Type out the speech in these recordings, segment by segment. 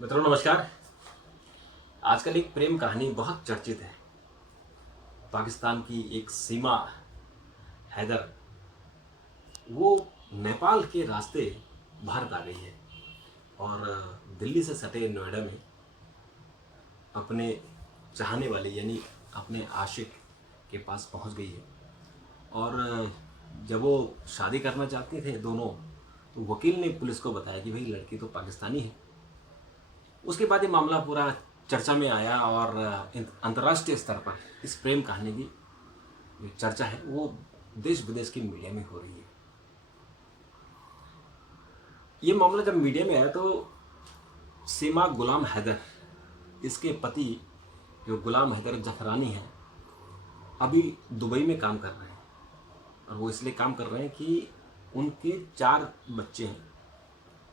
मित्रों नमस्कार। आजकल एक प्रेम कहानी बहुत चर्चित है। पाकिस्तान की एक सीमा हैदर, वो नेपाल के रास्ते भारत आ गई है और दिल्ली से सटे नोएडा में अपने चाहने वाले यानी अपने आशिक के पास पहुंच गई है। और जब वो शादी करना चाहते थे दोनों, तो वकील ने पुलिस को बताया कि भाई लड़की तो पाकिस्तानी है। उसके बाद ये मामला पूरा चर्चा में आया और अंतर्राष्ट्रीय स्तर पर इस प्रेम कहानी की जो चर्चा है वो देश विदेश की मीडिया में हो रही है। ये मामला जब मीडिया में आया तो सीमा गुलाम हैदर, इसके पति जो गुलाम हैदर जखरानी हैं, अभी दुबई में काम कर रहे हैं। और वो इसलिए काम कर रहे हैं कि उनके 4 बच्चे हैं।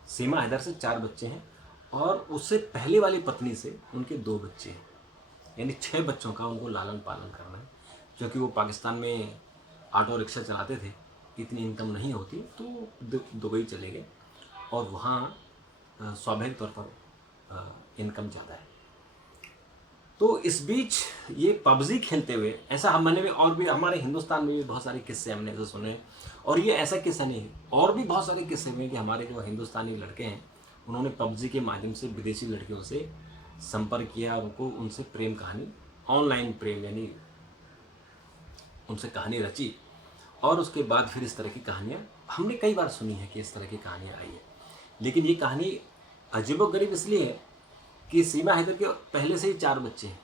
सीमा हैदर से 4 बच्चे हैं और उससे पहले वाली पत्नी से उनके 2 बच्चे हैं, यानी 6 बच्चों का उनको लालन पालन करना है। क्योंकि वो पाकिस्तान में ऑटो रिक्शा चलाते थे, इतनी इनकम नहीं होती, तो दुबई चले गए और वहाँ स्वाभाविक तौर पर इनकम ज़्यादा है। तो इस बीच ये पबजी खेलते हुए, ऐसा हमने में और भी हमारे हिंदुस्तान में भी बहुत सारे किस्से हमने ऐसे सुने। और ये ऐसा किस्सा नहीं है, और भी बहुत सारे किस्से हुए कि हमारे जो हिंदुस्तानी लड़के हैं उन्होंने पबजी के माध्यम से विदेशी लड़कियों से संपर्क किया, उनको उनसे प्रेम कहानी, ऑनलाइन प्रेम यानी उनसे कहानी रची। और उसके बाद फिर इस तरह की कहानियाँ हमने कई बार सुनी है कि इस तरह की कहानियाँ आई है। लेकिन ये कहानी अजीबोगरीब इसलिए है कि सीमा हैदर के पहले से ही 4 बच्चे हैं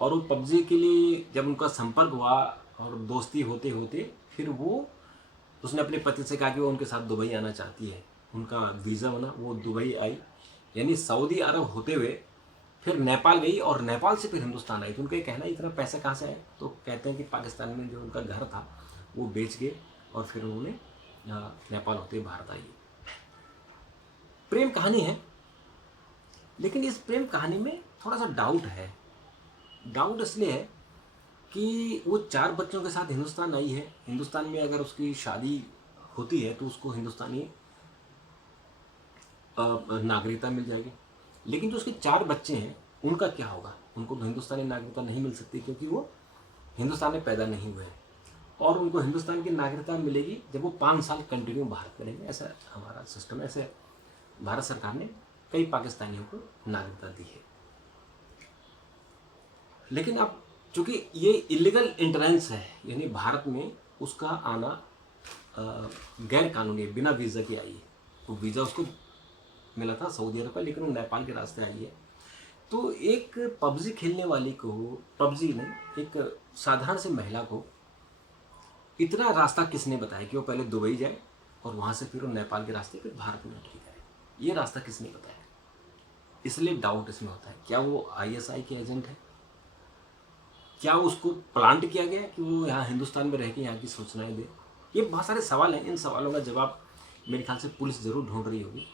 और वो पबजी के लिए जब उनका संपर्क हुआ और दोस्ती होते होते फिर उसने अपने पति से कहा कि वो उनके साथ दुबई आना चाहती है। उनका वीज़ा बना, वो दुबई आई, यानी सऊदी अरब होते हुए फिर नेपाल गई और नेपाल से फिर हिंदुस्तान आई। तो उनका ये कहना है इतना पैसा कहाँ से आया, तो कहते हैं कि पाकिस्तान में जो उनका घर था वो बेच गए और फिर उन्होंने नेपाल होते हुए भारत आई। प्रेम कहानी है, लेकिन इस प्रेम कहानी में थोड़ा सा डाउट है। डाउट इसलिए है कि वो 4 बच्चों के साथ हिंदुस्तान आई है। हिंदुस्तान में अगर उसकी शादी होती है तो उसको हिंदुस्तानी नागरिकता मिल जाएगी। लेकिन जो उसके 4 बच्चे हैं उनका क्या होगा? उनको तो हिंदुस्तानी नागरिकता नहीं मिल सकती क्योंकि वो हिंदुस्तान में पैदा नहीं हुए हैं। और उनको हिंदुस्तान की नागरिकता मिलेगी जब वो 5 साल कंटिन्यू भारत में रहेंगे। ऐसा हमारा सिस्टम है। ऐसे भारत सरकार ने कई पाकिस्तानियों को नागरिकता दी है। लेकिन अब चूंकि ये इलीगल एंट्रेंस है, यानी भारत में उसका आना गैर कानूनी, बिना वीज़ा के आई है। तो वीज़ा उसको मिला था सऊदी अरब का, लेकिन वो नेपाल के रास्ते आई है। तो एक पबजी खेलने वाली को, पबजी नहीं, एक साधारण सी महिला को इतना रास्ता किसने बताया कि वो पहले दुबई जाए और वहाँ से फिर वो नेपाल के रास्ते फिर भारत में एंट्री करे? ये रास्ता किसने बताया? इसलिए डाउट इसमें होता है, क्या वो आईएसआई के एजेंट है? क्या उसको प्लांट किया गया कि वो यहाँ हिंदुस्तान में रह के यहाँ की सूचनाएं दे? ये बहुत सारे सवाल हैं। इन सवालों का जवाब मेरे ख्याल से पुलिस ज़रूर ढूंढ रही होगी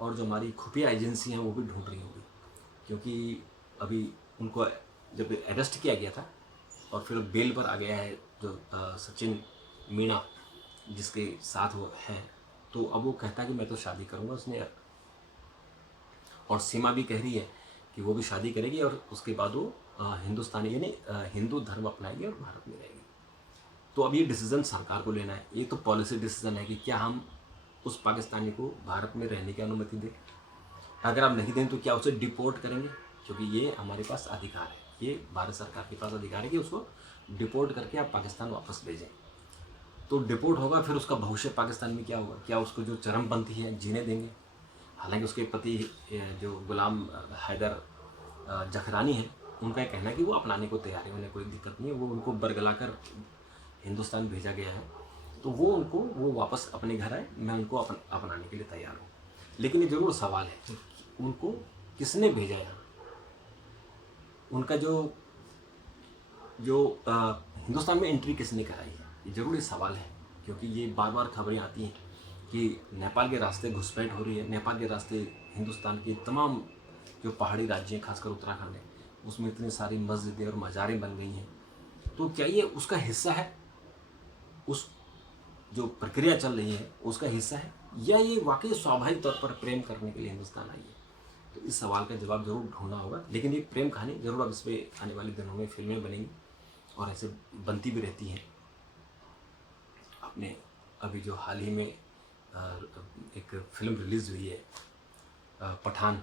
और जो हमारी खुफिया एजेंसी हैं वो भी ढूंढ रही होगी। क्योंकि अभी उनको जब अरेस्ट किया गया था और फिर बेल पर आ गया है जो सचिन मीणा जिसके साथ वो हैं, तो अब वो कहता है कि मैं तो शादी करूँगा उसने। और सीमा भी कह रही है कि वो भी शादी करेगी और उसके बाद वो हिंदुस्तानी यानी हिंदू धर्म अपनाएगी और भारत में रहेगी। तो अब ये डिसीज़न सरकार को लेना है। ये तो पॉलिसी डिसीज़न है कि क्या हम उस पाकिस्तानी को भारत में रहने की अनुमति दें। अगर आप नहीं दें तो क्या उसे डिपोर्ट करेंगे? क्योंकि ये हमारे पास अधिकार है, ये भारत सरकार के पास अधिकार है कि उसको डिपोर्ट करके आप पाकिस्तान वापस भेजें। तो डिपोर्ट होगा, फिर उसका भविष्य पाकिस्तान में क्या होगा? क्या उसको जो चरमपंथी है जीने देंगे? हालांकि उसके पति जो गुलाम हैदर जखरानी हैं, उनका कहना है कि वो अपनाने को तैयार है, उन्हें कोई दिक्कत नहीं है। वो उनको बरगला कर हिंदुस्तान भेजा गया है, तो वो वापस अपने घर आए, मैं उनको अपनाने के लिए तैयार हूँ। लेकिन ये ज़रूर सवाल है कि उनको किसने भेजा यहाँ? उनका जो जो हिंदुस्तान में एंट्री किसने कराई है? ये ज़रूरी सवाल है। क्योंकि ये बार बार खबरें आती हैं कि नेपाल के रास्ते घुसपैठ हो रही है, नेपाल के रास्ते हिंदुस्तान के तमाम जो पहाड़ी राज्य हैं, खासकर उत्तराखंड है, उसमें इतनी सारी मस्जिदें और मज़ारें बन गई हैं। तो क्या ये उसका हिस्सा है? उस जो प्रक्रिया चल रही है उसका हिस्सा है, या ये वाकई स्वाभाविक तौर पर प्रेम करने के लिए हिंदुस्तान आई है? तो इस सवाल का जवाब जरूर ढूंढना होगा। लेकिन ये प्रेम कहानी जरूर अब इस पर आने वाले दिनों में फिल्में बनेंगी और ऐसे बनती भी रहती हैं। आपने अभी जो हाल ही में एक फिल्म रिलीज़ हुई है पठान,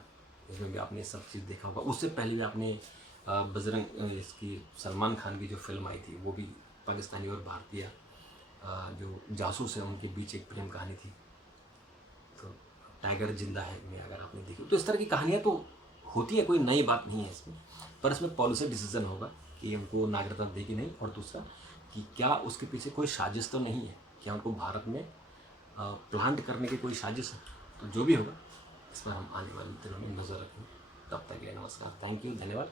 इसमें भी आपने सब चीज़ देखा होगा। उससे पहले भी आपने इसकी सलमान खान की जो फिल्म आई थी वो भी पाकिस्तानी और भारतीय जो जासूस है उनके बीच एक प्रेम कहानी थी, तो टाइगर जिंदा है में अगर आपने देखी। तो इस तरह की कहानियाँ तो होती है, कोई नई बात नहीं है इसमें, पर इसमें पॉलिसी डिसीजन होगा कि उनको नागरिकता देगी नहीं, और दूसरा कि क्या उसके पीछे कोई साजिश तो नहीं है, क्या उनको भारत में प्लांट करने की कोई साजिश है। तो जो भी होगा इस पर हम आने वाले दिनों में नज़र रखेंगे। तब तक के लिए नमस्कार, थैंक यू, धन्यवाद।